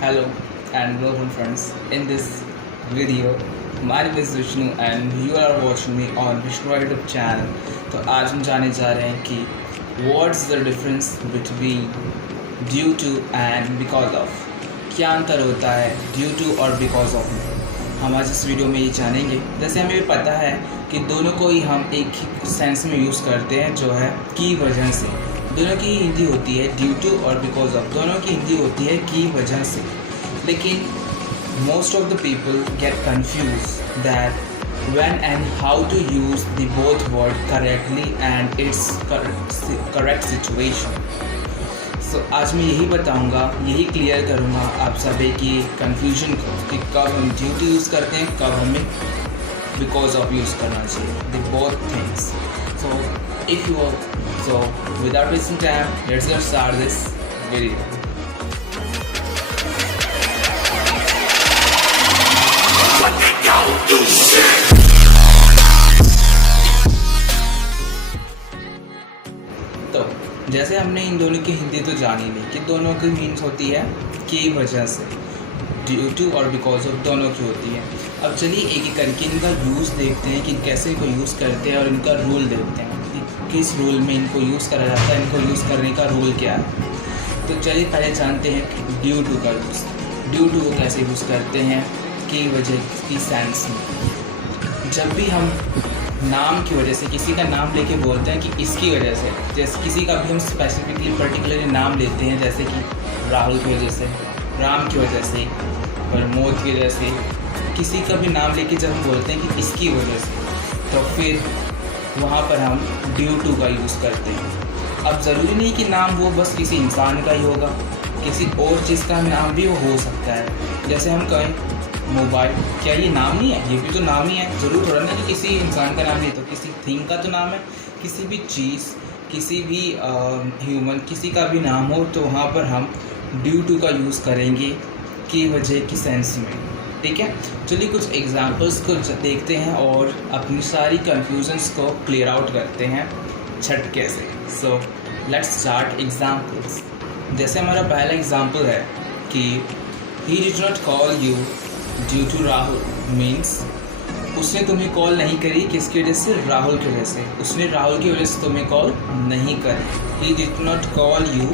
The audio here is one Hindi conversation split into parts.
Hello and welcome friends. In this video, my name is Vishnu and you are watching me on Vishnu YouTube channel. तो आज हम जाने जा रहे हैं कि what's the difference between due to and because of. क्या अंतर होता है due to और because of में. हम आज इस वीडियो में ये जानेंगे. जैसे हमें भी पता है कि दोनों को ही हम एक ही सेंस में यूज़ करते हैं, जो है की वजह से. दोनों की हिंदी होती है ड्यू टू और बिकॉज ऑफ. दोनों की हिंदी होती है की वजह से. लेकिन most of the people get confuse that when and how to use the both word correctly and its correct situation. So आज मैं यही बताऊंगा, यही क्लियर करूंगा आप सभी की कंफ्यूजन को कि कब हम ड्यू टू यूज़ करते हैं, कब हमें बिकॉज ऑफ यूज़ करना चाहिए. the both things. So without wasting time, let's get start this video. तो जैसे हमने इन दोनों की हिंदी तो जानी नहीं कि दोनों की मीन्स होती है की वजह से, ड्यू टू और बिकॉज ऑफ दोनों की होती है. अब चलिए एक एक करके इनका यूज़ देखते हैं कि कैसे इनको यूज़ करते हैं और इनका रूल देखते हैं कि किस रूल में इनको यूज़ करा जाता है, इनको यूज़ करने का रूल क्या है. तो चलिए पहले जानते हैं ड्यू टू का यूज़. ड्यू टू को कैसे यूज़ करते हैं की वजह की सेंस में. जब भी हम नाम की वजह से किसी का नाम लेके बोलते हैं कि इसकी वजह से, जैसे किसी का भी हम स्पेसिफिकली पर्टिकुलरली नाम लेते हैं, जैसे कि राहुल की वजह से, राम की वजह से, प्रमोद की वजह से, किसी का भी नाम लेके जब हम बोलते हैं कि इसकी वजह से, तो फिर वहाँ पर हम ड्यू टू का यूज़ करते हैं. अब ज़रूरी नहीं कि नाम वो बस किसी इंसान का ही होगा, किसी और चीज़ का नाम भी वो हो सकता है. जैसे हम कहें मोबाइल, क्या ये नाम नहीं है? ये भी तो नाम ही है. ज़रूर थोड़ा ना कि किसी इंसान का नाम नहीं, तो किसी थिंग का तो नाम है. किसी भी चीज़, किसी भी ह्यूमन, किसी का भी नाम हो तो वहाँ पर हम ड्यू टू का यूज़ करेंगे की वजह की सेंस में. ठीक है, चलिए कुछ एग्जांपल्स को देखते हैं और अपनी सारी कन्फ्यूजन्स को क्लियर आउट करते हैं झटके से. So let's start examples. जैसे हमारा पहला एग्जांपल है कि he did not call you due to Rahul. Means उसने तुम्हें कॉल नहीं करी, किसकी वजह से? राहुल की वजह से. उसने राहुल की वजह से तुम्हें कॉल नहीं करी. He did not call you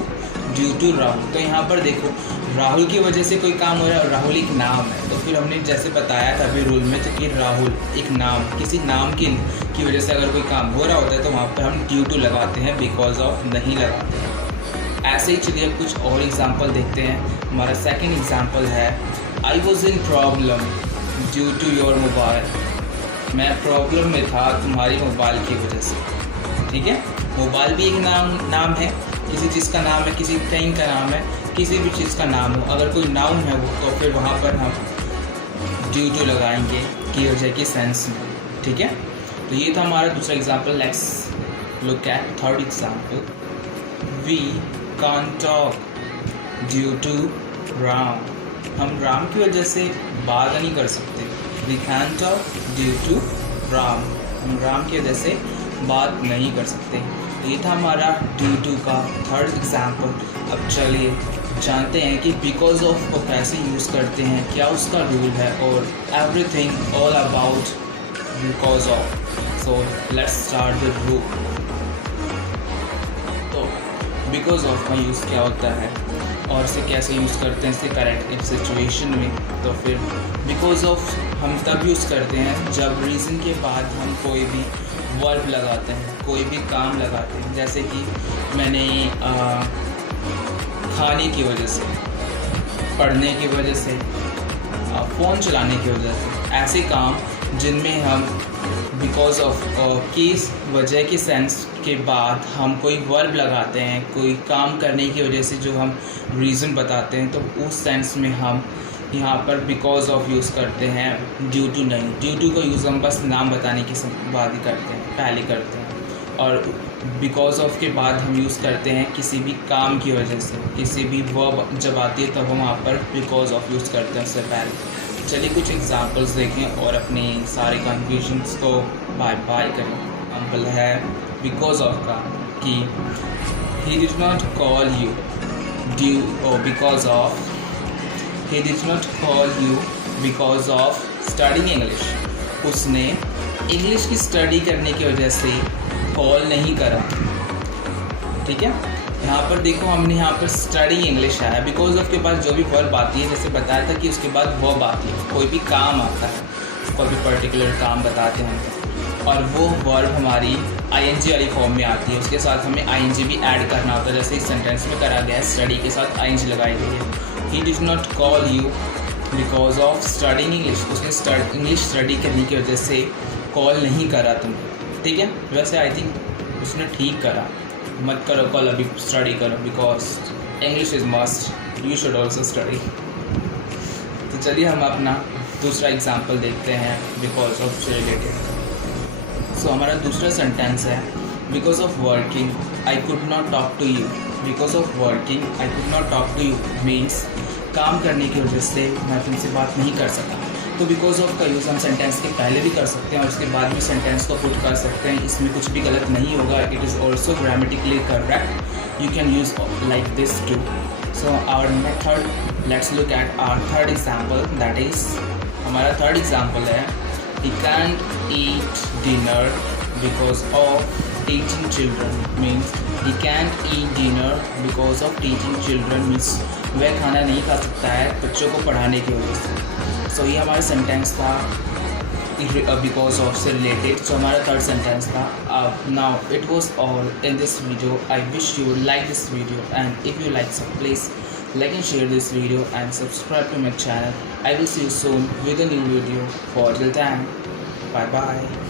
due to Rahul. तो यहाँ पर देखो, राहुल की वजह से कोई काम हो रहा है और राहुल एक नाम है. तो फिर हमने जैसे बताया था अभी रूल में, तो कि राहुल एक नाम, किसी नाम की वजह से अगर कोई काम हो रहा होता है तो वहाँ पर हम ड्यू टू लगाते हैं, बिकॉज ऑफ नहीं लगाते हैं. ऐसे ही चलिए कुछ और एग्जांपल देखते हैं. हमारा सेकंड एग्जांपल है I was in problem due to your mobile. मैं प्रॉब्लम में था तुम्हारी मोबाइल की वजह से. ठीक है, मोबाइल भी एक नाम है, किसी चीज़ का नाम है, किसी थिंग का नाम है, किसी भी चीज़ का नाम हो. अगर कोई नाउन है वो, तो फिर वहाँ पर हम ड्यू टू लगाएंगे की वजह की सेंस में. ठीक है, तो ये था हमारा दूसरा example. Let's look at third example. We can't talk due to Ram. हम राम की वजह से बात नहीं कर सकते. We can talk due to Ram. हम राम की वजह से बात नहीं कर सकते. ये था हमारा ड्यू टू का थर्ड एग्जांपल. अब चलिए जानते हैं कि बिकॉज ऑफ को कैसे यूज़ करते हैं, क्या उसका रूल है, और everything all about because of. So let's start the rule. तो बिकॉज ऑफ का यूज़ क्या होता है और इसे कैसे यूज़ करते हैं, इसे करेक्ट सिचुएशन में. तो फिर बिकॉज ऑफ हम तब यूज़ करते हैं जब रीज़न के बाद हम कोई भी वर्ब लगाते हैं, कोई भी काम लगाते हैं. जैसे कि मैंने खाने की वजह से, पढ़ने की वजह से, फ़ोन चलाने की वजह से, ऐसे काम जिनमें हम बिकॉज ऑफ की वजह की सेंस के बाद हम कोई वर्ब लगाते हैं, कोई काम करने की वजह से जो हम रीज़न बताते हैं, तो उस सेंस में हम यहाँ पर बिकॉज ऑफ यूज़ करते हैं, ड्यू टू नहीं. ड्यू टू का यूज़ हम बस नाम बताने की बाद ही करते हैं, पहले करते हैं. और बिकॉज ऑफ के बाद हम यूज़ करते हैं किसी भी काम की वजह से. किसी भी वर्ब जब आती है तब हम वहाँ पर बिकॉज ऑफ यूज़ करते हैं उससे पहले. चलिए कुछ एग्जांपल्स देखें और अपने सारे कन्फ्यूजन्स को बाय करें. एग्जाम्पल है बिकॉज ऑफ का कि he did not call you due or because of he did not call you because of studying English. उसने इंग्लिश की स्टडी करने की वजह से कॉल नहीं करा। ठीक है, यहाँ पर देखो हमने यहाँ पर स्टडी इंग्लिश आया, बिकॉज ऑफ के बाद जो भी वर्ब आती है, जैसे बताया था कि उसके बाद वर्ब आती है, कोई भी काम आता है, कोई भी पर्टिकुलर काम बताते हैं और वो वर्ब हमारी आईएनजी वाली फॉर्म में आती है। उसके साथ हमें आईएनजी भी ऐड करना होता है, जैसे इस सेंटेंस में करा गया है, स्टडी के साथ आईएनजी लगाई गई है। ही did not call you because of studying English. उसने इंग्लिश स्टडी करने की वजह से कॉल नहीं करा तुम्हें। ठीक है, वैसे आई थिंक उसने ठीक करा, मत करो कॉल, अभी स्टडी करो, because English is must, you should also study. तो चलिए हम अपना दूसरा एग्जाम्पल देखते हैं बिकॉज ऑफ से रिलेटेड। सो हमारा दूसरा सेंटेंस है, because of working I could not talk to you. Because of working I could not talk to you means काम करने की वजह से मैं तुमसे बात नहीं कर सका। तो बिकॉज ऑफ का यूज़ हम सेंटेंस के पहले भी कर सकते हैं और उसके बाद में सेंटेंस को पुट कर सकते हैं, इसमें कुछ भी गलत नहीं होगा। It is also grammatically correct, you can use like this too. So our method, let's look at our third example, that is हमारा थर्ड एग्जाम्पल है, he can't eat dinner because of teaching children. Means he can't eat dinner because of teaching children means वह खाना नहीं खा सकता है बच्चों को पढ़ाने की वजह से। सो ये हमारा सेंटेंस था बिकॉज ऑफ से रिलेटेड। सो हमारा थर्ड सेंटेंस था। Now it was all in this video. I wish you like this video and if you like so please like and share this video and subscribe to my channel. I will see you soon with a new video. For till then, bye bye.